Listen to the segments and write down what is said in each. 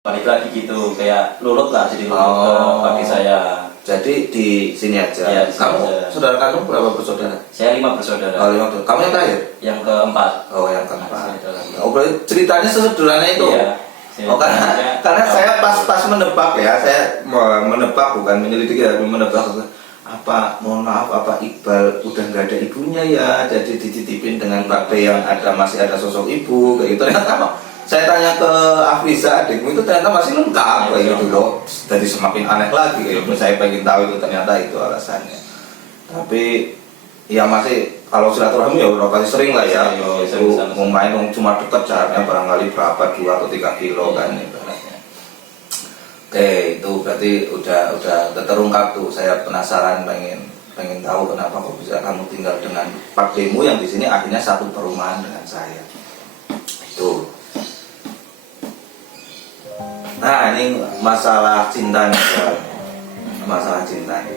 balik lagi gitu, kayak lulut lah, jadi lulut ke kaki saya. Jadi di sini aja. Ya, di sini Kamu aja. saudara kandung berapa bersaudara? Saya 5 bersaudara. Oh, 5 bersaudara. Kamu yang terakhir? Yang keempat. Oh, yang keempat. Masih Oh, berarti ceritanya sesederhana itu. Iya. Oh, karena saya pas menebak ya, saya menebak bukan menyelidiki tapi menebak apa, mohon maaf, apa Iqbal udah nggak ada ibunya ya, jadi dititipin dengan Pak B yang masih ada sosok ibu kayak gitu. Ternyata apa? Saya tanya ke Afriza, adikmu itu ternyata masih lengkap kayak gitu loh. Jadi semakin aneh lagi kayak gitu. Saya pengen tahu itu ternyata itu alasannya. Tapi ya masih kalau silaturahmi ya udah pasti sering lah ya. Itu mau main cuma deket jaraknya barangkali berapa 2 atau 3 kilo kan ibaratnya. Oke, itu berarti udah terungkap tuh. Saya penasaran pengen tahu kenapa kok bisa kamu tinggal dengan Pak B-mu yang di sini akhirnya satu perumahan dengan saya. Itu. Nah, ini masalah cintanya ya. Masalah cintanya.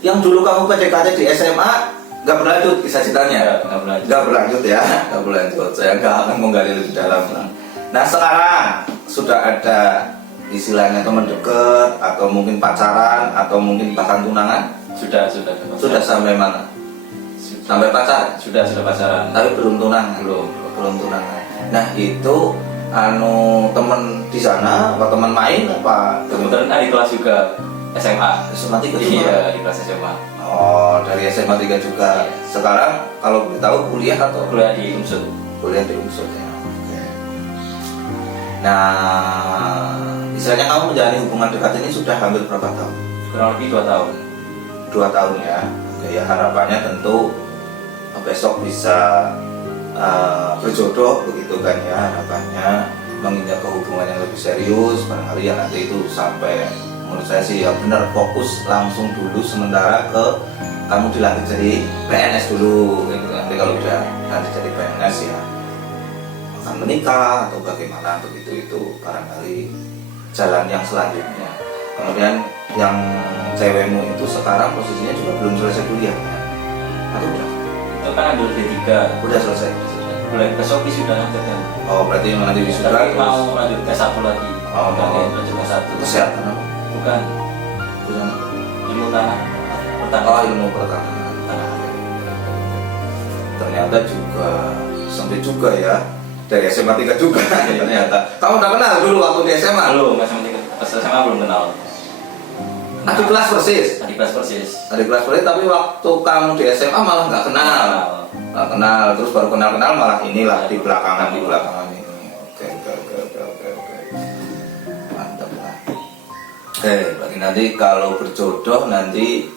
Yang dulu kamu PDKT di SMA nggak berlanjut kisah cintanya? Nggak berlanjut ya, nggak berlanjut. Saya nggak akan menggali lebih dalam. Nah, sekarang sudah ada istilahnya teman dekat atau mungkin pacaran atau mungkin bahkan tunangan? Sudah Sampai mana? Sampai pacaran? Sudah pacaran. Tapi belum tunangan. Belum tunangan. Nah, itu teman di sana apa teman main apa? Kebetulan adik kelas juga SMA 3 juga? Iya, di kelas SMA. Oh, dari SMA 3 juga. Sekarang kalau boleh tahu kuliah atau kuliah di UNSUD? Kuliah di UNSUD ya. Oke. Nah, misalnya kamu menjalani hubungan dekat ini sudah hampir berapa tahun? Kurang lebih 2 tahun. 2 tahun ya. Oke, ya harapannya tentu besok bisa berjodoh begitu kan ya, harapannya menginjak ke hubungan yang lebih serius, barangkali ya nanti itu sampai menurut saya sih ya benar fokus langsung dulu sementara ke kamu dilantik jadi PNS dulu gitu. Nanti kalau udah nanti jadi PNS ya akan menikah atau bagaimana begitu, itu barangkali jalan yang selanjutnya. Kemudian yang cewekmu itu sekarang posisinya juga belum selesai kuliah atau udah? Itu kan ambil D3. Udah selesai. Bulan besok sudah lanjut kan? Oh, berarti nanti wisuda terus mau lanjut S1 lagi. Oh, lanjut S1. Kesehatan apa? Bukan. Bukan. Ilmu tanah. Pertanian. Oh, ilmu pertanian. Ternyata juga sampai juga ya. Dari SMA 3 juga ternyata. Kamu udah kenal dulu waktu di SMA? Belum, pas SMA belum kenal. Adik kelas persis. Adik kelas persis, tapi waktu kamu di SMA malah nggak kenal. Nggak kenal, terus baru kenal malah inilah di belakangan ini. Oke. Mantap lah. Oke, berarti nanti kalau berjodoh nanti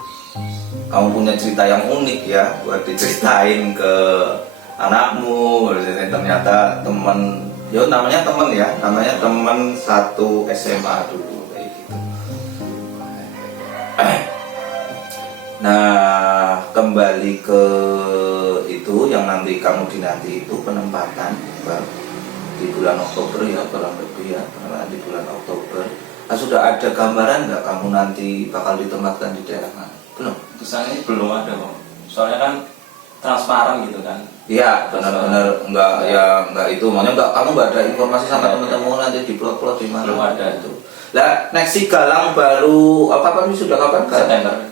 kamu punya cerita yang unik ya buat diceritain ke anakmu. Ternyata teman, namanya teman satu SMA dulu. Nah, kembali ke itu yang nanti kamu dinanti itu penempatan di bulan Oktober ya, kurang lebih ya, penempatan di bulan Oktober. Nah, sudah ada gambaran nggak kamu nanti bakal ditempatkan di daerah mana? Belum? Kesannya belum ada kok. Soalnya kan transparan gitu kan. Iya, benar-benar nggak itu, makanya kamu nggak ada informasi sama teman-teman nanti di plot-plot di mana? Belum ada itu. Lah, next Galang baru apa sudah kapan?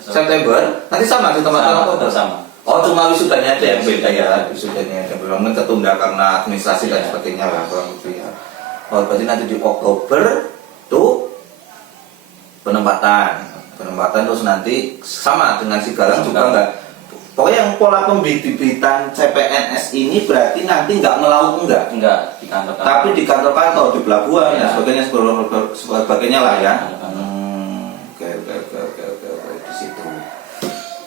September. Nanti sama di tempat Oktober sama. Oh, cuma wisudanya aja yang beda ya. Wisudanya yang belum ketunda karena administrasi dan sebagainya lah kurang lebih ya. Oh, berarti nanti di Oktober tuh penempatan terus nanti sama dengan si Galang juga enggak. Pokoknya yang pola pembibitan CPNS ini berarti nanti nggak melaut enggak di kantor. Tapi di kantor-kantor, di pelabuhan dan sebagainya lah ya. Oke, di situ.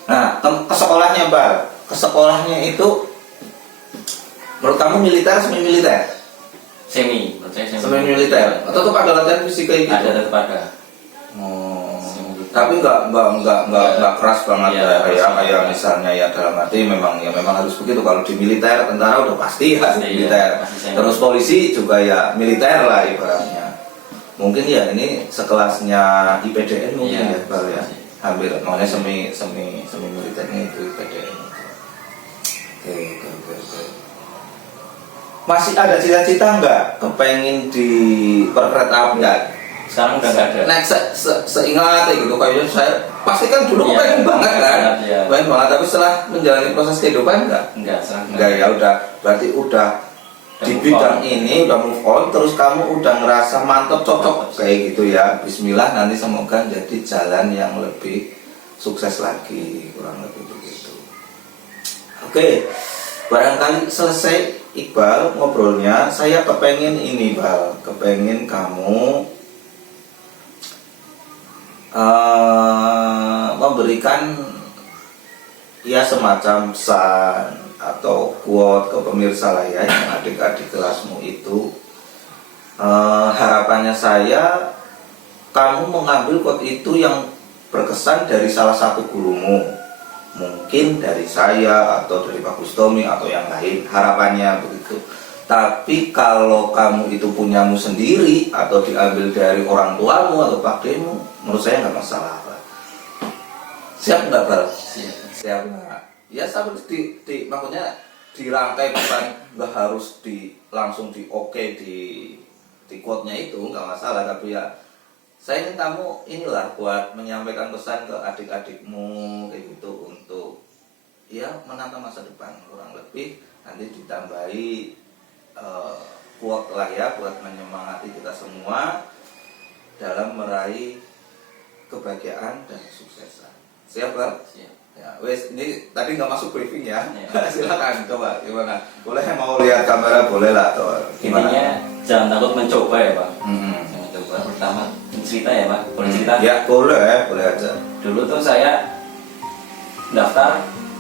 Nah, ke sekolahnya Mbak. Ke sekolahnya itu menurut kamu militer semi militer? Menurut saya semi militer. Atau tetap ada latihan fisika gitu? Tetap ada. Tapi nggak keras banget ya, kayak misalnya ya dalam arti memang harus begitu. Kalau di militer tentara udah pasti harus militer. Terus polisi juga ya militer lah ibaratnya. Mungkin ya ini sekelasnya IPDN mungkin ya Bal ya. Hampir makanya semi militernya itu IPDN. Oke. masih ada cita-cita nggak kepengen di perkereta apian? Sekarang udah nggak ada. Nah, seingat gitu kayaknya saya pasti kan dulu Iya. pengen banget kan, Iya. pengen banget, tapi setelah menjalani proses kehidupan Enggak, sekarang enggak ya udah, berarti udah di move bidang on. ini udah move on, terus kamu udah ngerasa mantap cocok kayak gitu ya. Bismillah, nanti semoga jadi jalan yang lebih sukses lagi, kurang lebih begitu. Oke, barangkali selesai Iqbal ngobrolnya. Saya kepengen ini Bal, kepengen kamu memberikan ya semacam pesan atau quote ke pemirsa lah ya, yang adik-adik kelasmu itu. Harapannya saya kamu mengambil quote itu yang berkesan dari salah satu gurumu, mungkin dari saya atau dari Pak Bustomi atau yang lain, harapannya begitu. Tapi kalau kamu itu punyamu sendiri atau diambil dari orang tuamu atau pakdemu, menurut saya nggak masalah, Pak. Siap nggak, Bal? Siap nggak? Ya sampai maksudnya dirangkai, bukan nggak harus langsung di quote-nya itu nggak masalah, tapi ya saya ingin kamu inilah buat menyampaikan pesan ke adik-adikmu kayak gitu, untuk ya menata masa depan kurang lebih, nanti ditambahi quote lah ya buat menyemangati kita semua dalam meraih kebahagiaan dan kesuksesan. Siap, Pak? Siap. Ya, wes, ini tadi nggak masuk briefing ya. Ya. Silakan coba gimana? Boleh mau lihat kamera, boleh lah atau gimana? Intinya jangan takut mencoba ya Pak. Hmm. Jangan coba. Pertama cerita ya Pak. Boleh cerita? Ya boleh aja. Dulu tuh saya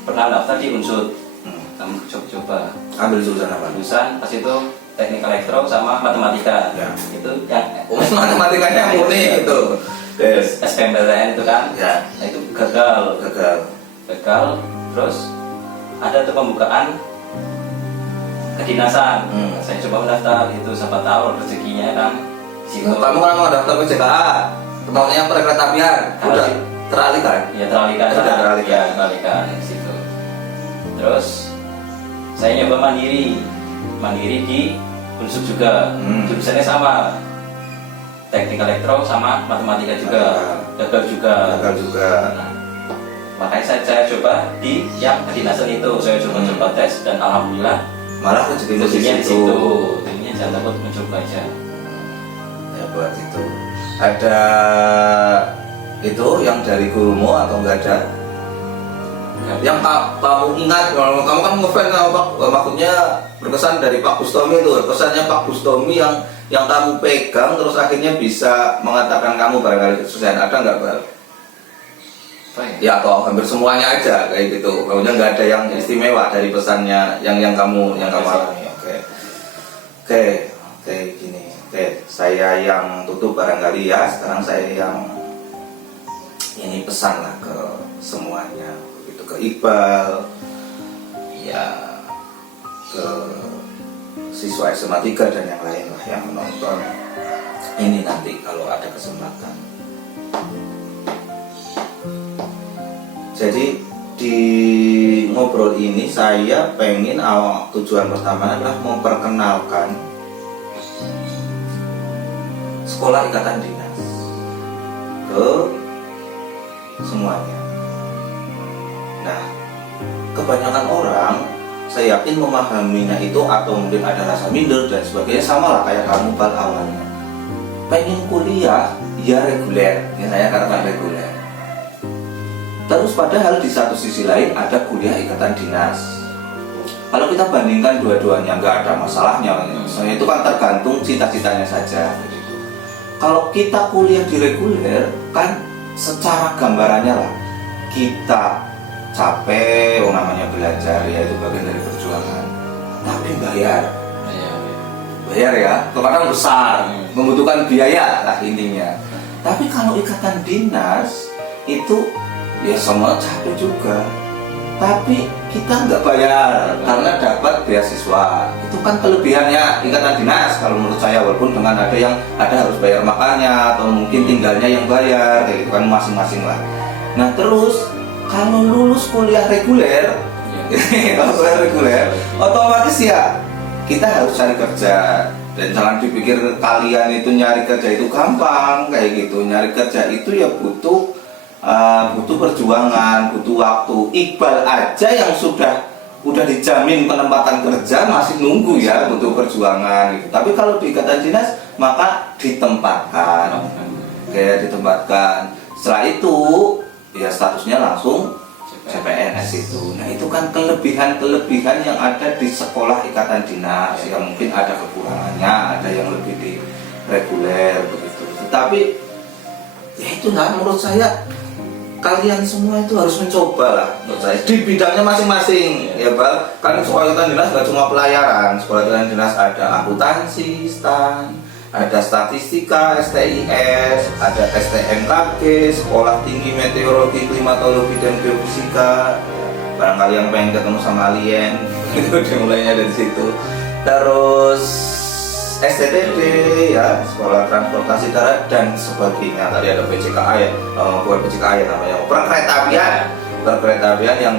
pernah daftar di Unsud. Kamu coba-coba. Ambil jurusan apa? Jurusan pas itu teknik elektro sama matematika. Ya. Itu yang Matematikanya murni itu. Yes. SPMPTN itu kan. Ya. Nah, itu gagal. Terus ada tuh pembukaan kedinasan. Saya coba mendaftar itu, siapa tahu rezekinya kan di situ. Kamu kan mau daftar ke JKA, maunya perkereta apian, udah teralihkan? Ya teralihkan. Sudah teralihkan. Ya teralihkan di situ. Terus saya nyoba mandiri di Unsud juga. Jurusannya sama, teknik elektro sama matematika juga. Gagal juga. Nah, makanya saya coba di yang kedinasan itu, saya coba tes dan alhamdulillah malah rezekinya di rezekinya di situ. situ. Jadinya jangan takut mencoba aja. Ya buat itu. Ada itu yang dari gurumu atau enggak ada? Yang kamu ingat, kalau kamu kan ngefans sama Pak, maksudnya berkesan dari Pak Bustomi itu, pesannya Pak Bustomi yang kamu pegang terus akhirnya bisa mengatakan kamu barangkali kesuksesan, ada nggak, Bal? Ya atau hampir semuanya aja kayak gitu. Maksudnya nggak ada yang istimewa dari pesannya yang kamu alami. Oke, gini. Oke, saya yang tutup barangkali ya. Sekarang saya yang ini pesan lah ke semuanya, begitu ke Iqbal, ya ke siswa SMA 3 dan yang lain lah yang menonton ini nanti kalau ada kesempatan. Jadi di ngobrol ini saya pengen tujuan pertama adalah memperkenalkan sekolah ikatan dinas ke semuanya. Nah, kebanyakan orang saya yakin memahaminya itu atau mungkin ada rasa minder dan sebagainya, sama lah kayak kamu pada awalnya. Pengen kuliah ya reguler, yang saya katakan reguler. Terus padahal di satu sisi lain ada kuliah ikatan dinas. Kalau kita bandingkan dua-duanya nggak ada masalahnya. Misalnya itu kan tergantung cita-citanya saja. Kalau kita kuliah di reguler kan secara gambarannya lah kita capek, namanya belajar ya itu bagian dari perjuangan. Tapi bayar ya, terkadang besar, membutuhkan biaya lah intinya. Tapi kalau ikatan dinas itu ya semua capek juga, tapi kita nggak bayar karena dapat beasiswa. Itu kan kelebihannya ikatan dinas kalau menurut saya, walaupun dengan ada yang harus bayar makannya atau mungkin tinggalnya yang bayar, kayak gitu kan masing-masing lah. Nah terus kalau lulus kuliah reguler, otomatis ya kita harus cari kerja. Dan jangan dipikir kalian itu nyari kerja itu gampang kayak gitu. Nyari kerja itu ya butuh perjuangan, butuh waktu. Iqbal aja yang udah dijamin penempatan kerja masih nunggu ya, butuh perjuangan gitu. Tapi kalau di ikatan dinas maka ditempatkan, kayak ditempatkan. Setelah itu ya statusnya langsung CPNS itu. Nah itu kan kelebihan-kelebihan yang ada di sekolah ikatan dinas. Ya mungkin ada kekurangannya, ada yang lebih di reguler begitu. Tetapi ya itulah menurut saya kalian semua itu harus mencoba lah menurut saya di bidangnya masing-masing ya Bal. Kan sekolah ikatan dinas gak cuma pelayaran, sekolah ikatan dinas ada akuntansi, STAN, ada statistika, STIS, ada STMKG, sekolah tinggi meteorologi, klimatologi dan geofisika. Barangkali yang pengen ketemu sama alien itu dimulainya dari situ. Terus STTD ya, sekolah transportasi darat dan sebagainya. Tadi ada PCKA ya, bukan PCKA ya namanya, perkereta apian yang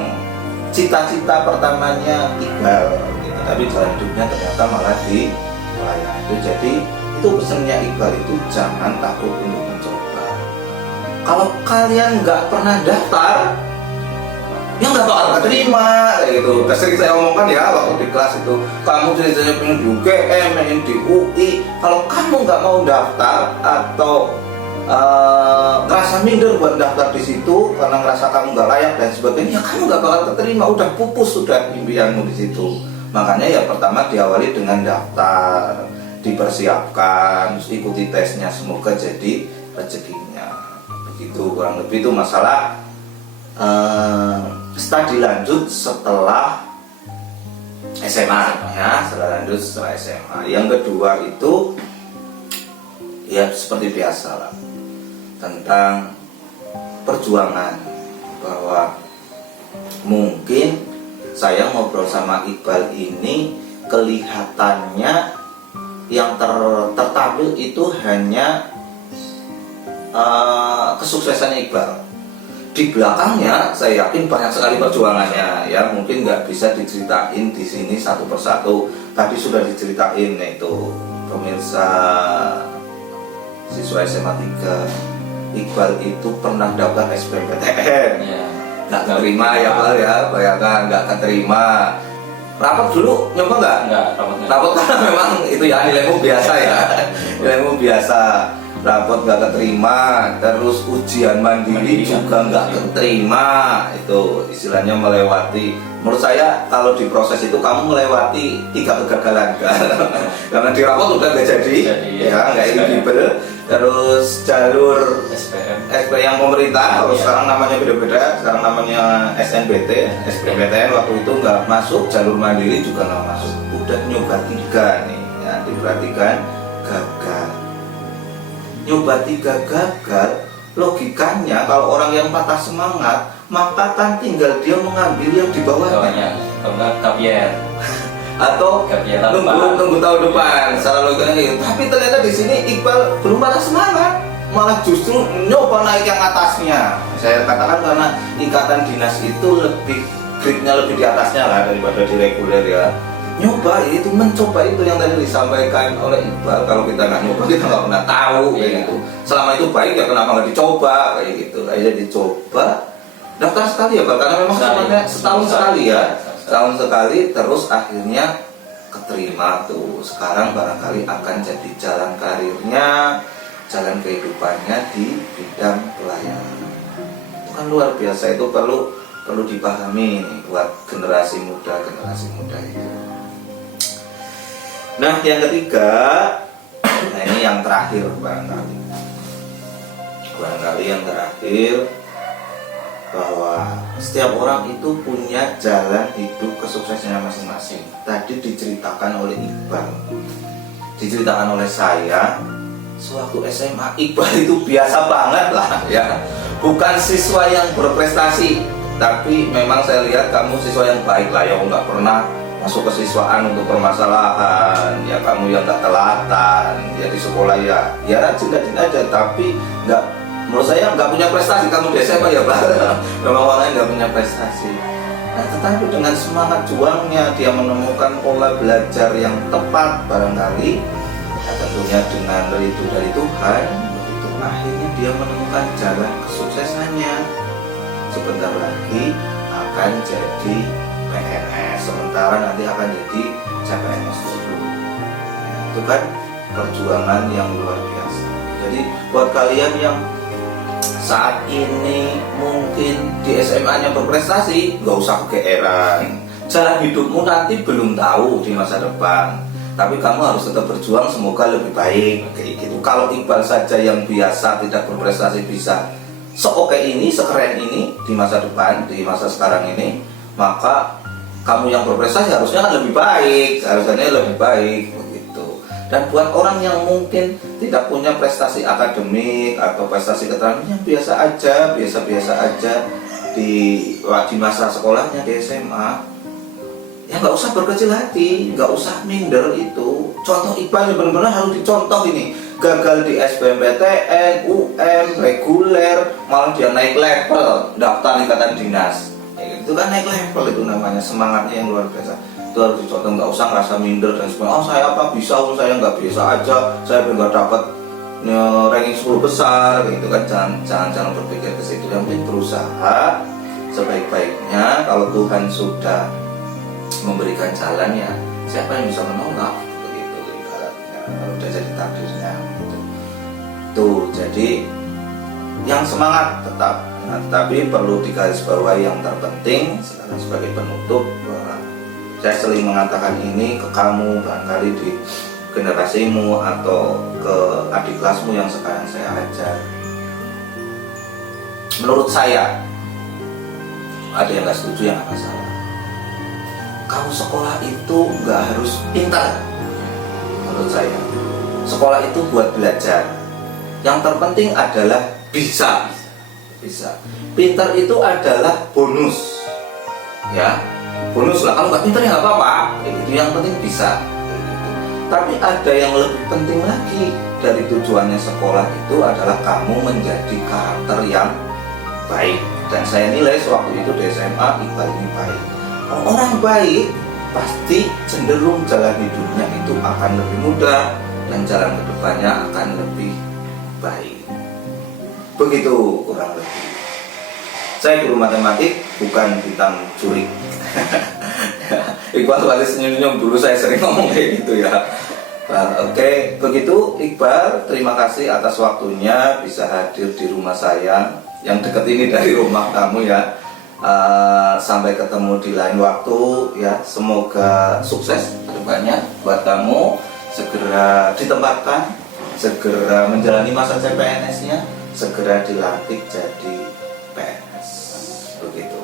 cita-cita pertamanya Iqbal gitu. Tapi jalan hidupnya ternyata malah di pelayanan itu. Jadi itu pesannya Iqbal itu jangan takut untuk mencoba. Kalau kalian nggak pernah daftar, ya nggak bakal keterima kayak gitu. Sering saya omongkan ya waktu di kelas itu, kamu ceritanya pengen di UGM, pengen di UI, kalau kamu nggak mau daftar atau ngerasa minder buat daftar di situ karena ngerasa kamu nggak layak dan sebagainya, ya kamu nggak bakal keterima, udah pupus sudah impianmu di situ. Makanya ya pertama diawali dengan daftar, dipersiapkan, terus ikuti tesnya, semoga jadi rezekinya. Begitu kurang lebih itu masalah studi lanjut setelah SMA ya, setelah SMA. Yang kedua itu ya seperti biasa lah, tentang perjuangan, bahwa mungkin saya ngobrol sama Iqbal ini kelihatannya yang tertampil itu hanya kesuksesannya Iqbal. Di belakangnya saya yakin banyak sekali perjuangannya ya, mungkin nggak bisa diceritain di sini satu persatu, tapi sudah diceritain itu pemirsa siswa SMA 3. Iqbal itu pernah daftar SBMPTN ya, nggak keterima ya Pak ya, bayangkan nggak keterima. Rapot dulu nyoba nggak? Rapot karena memang itu ya nilaimu biasa ya, nilaimu biasa. Rapot nggak keterima, terus ujian mandiri juga nggak keterima. Itu istilahnya melewati. Menurut saya kalau di proses itu kamu melewati 3 kegagalan kan? Karena di rapot udah nggak jadi ya, nggak eligible. Terus jalur SPM yang pemerintah, kalau sekarang namanya beda-beda, sekarang namanya SNBT, SBMPTN waktu itu nggak masuk, jalur mandiri juga nggak masuk. Udah nyoba 3 nih, ya, diperhatikan gagal. Nyoba 3 gagal, logikanya kalau orang yang patah semangat, maka kan tinggal dia mengambil yang di bawahnya. Kapier atau nunggu tahun depan, secara logikanya gitu. Tapi ternyata di sini Iqbal belum patah semangat, malah justru nyoba naik yang atasnya. Saya katakan karena ikatan dinas itu lebih grade-nya lebih di atasnya lah daripada di reguler ya. Nyoba itu, mencoba itu yang tadi disampaikan oleh Iqbal. Kalau kita nggak nyoba kita nggak pernah tahu kayak gitu. Selama itu baik ya kenapa nggak dicoba kayak gitu. Akhirnya dicoba, daftar sekali ya Pak, karena memang sebenarnya setahun sekali ya, setahun sekali, terus akhirnya keterima tuh. Sekarang barangkali akan jadi jalan karirnya, jalan kehidupannya di bidang pelayanan. Itu kan luar biasa, itu perlu dipahami nih, buat generasi muda itu. Nah yang ketiga, nah ini yang terakhir barangkali yang terakhir, bahwa setiap orang itu punya jalan hidup kesuksesannya masing-masing. Tadi diceritakan oleh Iqbal, diceritakan oleh saya, sewaktu SMA Iqbal itu biasa banget lah ya, bukan siswa yang berprestasi, tapi memang saya lihat kamu siswa yang baik lah ya, nggak pernah masuk kesiswaan untuk permasalahan ya, kamu yang nggak telatan ya di sekolah ya rajin aja, tapi menurut saya nggak punya prestasi kamu di SMA ya Pak. Memang orangnya nggak punya prestasi. Nah, tetapi dengan semangat juangnya dia menemukan pola belajar yang tepat barangkali, ya tentunya dengan ridho dari Tuhan, begitu akhirnya dia menemukan jalan kesuksesannya. Sebentar lagi akan jadi PNS, sementara nanti akan jadi CPNS dulu. Ya, itu kan perjuangan yang luar biasa. Jadi buat kalian yang saat ini mungkin di SMA-nya berprestasi, nggak usah kegeeran. Jalan hidupmu nanti belum tahu di masa depan, tapi kamu harus tetap berjuang, semoga lebih baik kayak gitu. Kalau Iqbal saja yang biasa tidak berprestasi bisa seoke ini, sekeren ini di masa depan, di masa sekarang ini, maka kamu yang berprestasi harusnya kan lebih baik, harusnya lebih baik begitu. Dan buat orang yang mungkin tidak punya prestasi akademik atau prestasi keterampilan yang biasa aja di masa sekolahnya di SMA, ya nggak usah berkecil hati, nggak usah minder itu. Contoh Iqbal yang benar-benar harus dicontoh ini. Gagal di SBMPTN, UM, reguler, malah dia naik level, daftar ikatan dinas. Itu kan naik level, itu namanya semangatnya yang luar biasa. Itu harus dicontoh, nggak usah ngerasa minder dan sebagainya. Oh saya apa bisa, saya nggak biasa aja, saya nggak dapat ranking 10 besar, gitu kan. Jangan berpikir ke situ. Yang penting berusaha sebaik-baiknya. Kalau Tuhan sudah memberikan jalan, ya siapa yang bisa menolak, begitu ibaratnya. Udah jadi takdirnya gitu. Tuh, jadi yang semangat tetap. Nah, tapi perlu digarisbawahi yang terpenting sekarang sebagai penutup, bahwa saya sering mengatakan ini ke kamu, barangkali di generasimu atau ke adik kelasmu yang sekarang saya ajar. Menurut saya, ada yang nggak setuju, yang nggak masalah. Kamu sekolah itu nggak harus pintar. Menurut saya, sekolah itu buat belajar. Yang terpenting adalah bisa. Pintar itu adalah bonus, ya bonus lah. Kalau nggak pintar ya nggak apa-apa. Itu yang penting bisa. Tapi ada yang lebih penting lagi dari tujuannya sekolah itu adalah kamu menjadi karakter yang baik. Dan saya nilai sewaktu itu di SMA, Iqbal ini baik. Kalau orang baik pasti cenderung jalan hidupnya itu akan lebih mudah dan jalan kedepannya akan lebih baik. Begitu kurang lebih. Saya guru matematik, bukan bintang curik. Iqbal pasti senyum-senyum, dulu saya sering ngomong kayak gitu ya. Oke, begitu Iqbal, terima kasih atas waktunya bisa hadir di rumah saya yang dekat ini dari rumah kamu ya. Sampai ketemu di lain waktu ya. Semoga sukses kedepannya buat kamu, segera ditempatkan, segera menjalani masa CPNS-nya, segera dilantik jadi PNS. Begitu.